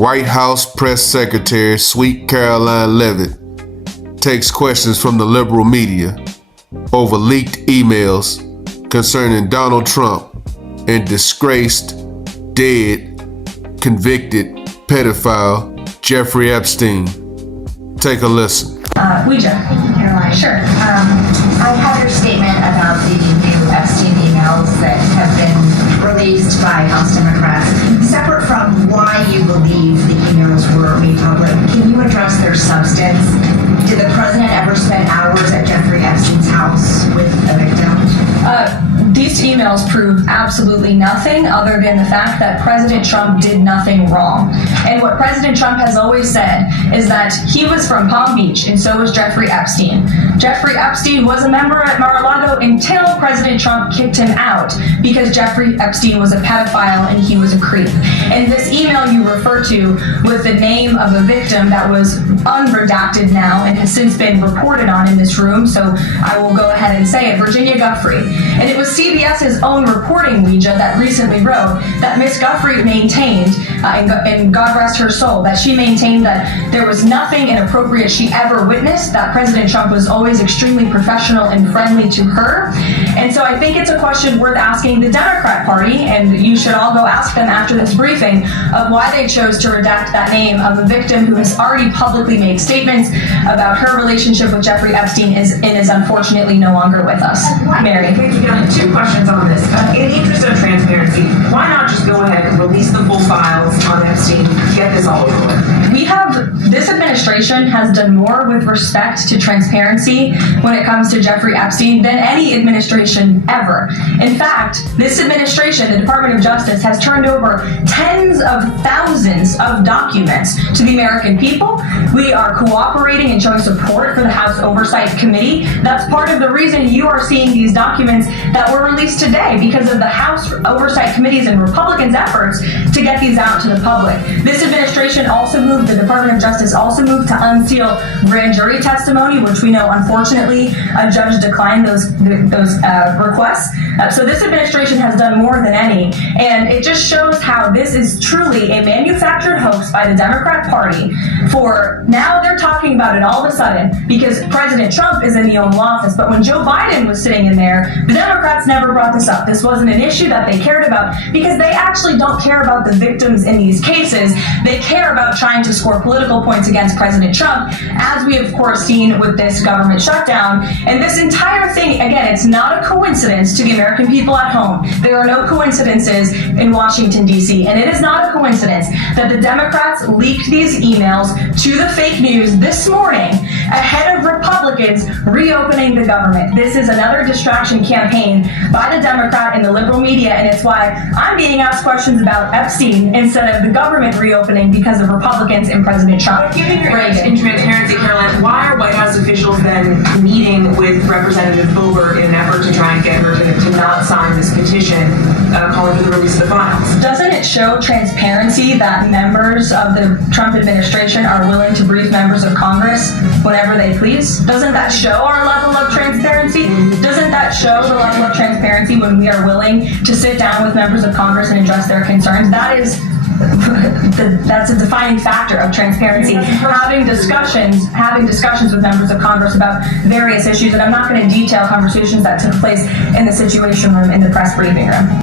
White House Press Secretary Sweet Karoline Leavitt takes questions from the liberal media over leaked emails concerning Donald Trump and disgraced, dead, convicted pedophile Jeffrey Epstein. Take a listen. Ouija. Karoline. Sure. I have your statement about the new Epstein emails that have been released by House Democrats. Separate from why you believe the emails were made public, can you address their substance? Did the president ever spend hours at Jeffrey Epstein's house with a victim? These emails prove absolutely nothing other than the fact that President Trump did nothing wrong. And what President Trump has always said is that he was from Palm Beach, and so was Jeffrey Epstein. Jeffrey Epstein was a member at Mar-a-Lago until President Trump kicked him out because Jeffrey Epstein was a pedophile and he was a creep. And this email you refer to with the name of a victim that was unredacted now and has since been reported on in this room, so I will go ahead and say it, Virginia Giuffre. And it was CBS's own reporting, Ouija, that recently wrote that Miss Giuffre maintained, and God rest her soul, that she maintained that there was nothing inappropriate she ever witnessed, that President Trump was always extremely professional and friendly to her. And so I think it's a question worth asking the Democrat Party, and you should all go ask them after this briefing, of why they chose to redact that name of a victim who has already publicly made statements about her relationship with Jeffrey Epstein and is unfortunately no longer with us. Mary. Two questions on this. In the interest of transparency, why not just go ahead and release the full files on Epstein, get this all over with? This administration has done more with respect to transparency when it comes to Jeffrey Epstein than any administration ever. In fact, this administration, the Department of Justice, has turned over tens of thousands of documents to the American people. We are cooperating and showing support for the House Oversight Committee. That's part of the reason you are seeing these documents that were released today, because of the House Oversight Committee's and Republicans' efforts to get these out to the public. This administration also moved, the Department of Justice also moved to unseal grand jury testimony, which we know, unfortunately, a judge declined those requests. So this administration has done more than any, and it just shows how this is truly a manufactured hoax by the Democrat Party. For now, they're talking about it all of a sudden because President Trump is in the Oval Office, but when Joe Biden was sitting in there, the Democrats never brought this up. This wasn't an issue that they cared about because they actually don't care about the victims in these cases. They care about trying to score political points against President Trump, as we have, of course, seen with this government shutdown. And this entire thing, again, it's not a coincidence to the American people at home. There are no coincidences in Washington, D.C., and it is not a coincidence that the Democrats leaked these emails to the fake news this morning ahead of Republicans reopening the government. This is another distraction campaign by the Democrat and the liberal media, and it's why I'm being asked questions about Epstein instead of the government reopening because of Republicans and President Trump. But given your interest in transparency, Karoline, why are White House officials then meeting with Representative Boebert in an effort to try and get her to not sign this petition calling for the release of the files? Doesn't it show transparency that members of the Trump administration are willing to brief members of Congress whenever they please? Doesn't that show our level of transparency? Doesn't that show the level of transparency when we are willing to sit down with members of Congress and address their concerns? That's a defining factor of transparency. Having discussions with members of Congress about various issues, and I'm not going to detail conversations that took place in the Situation Room in the press briefing room.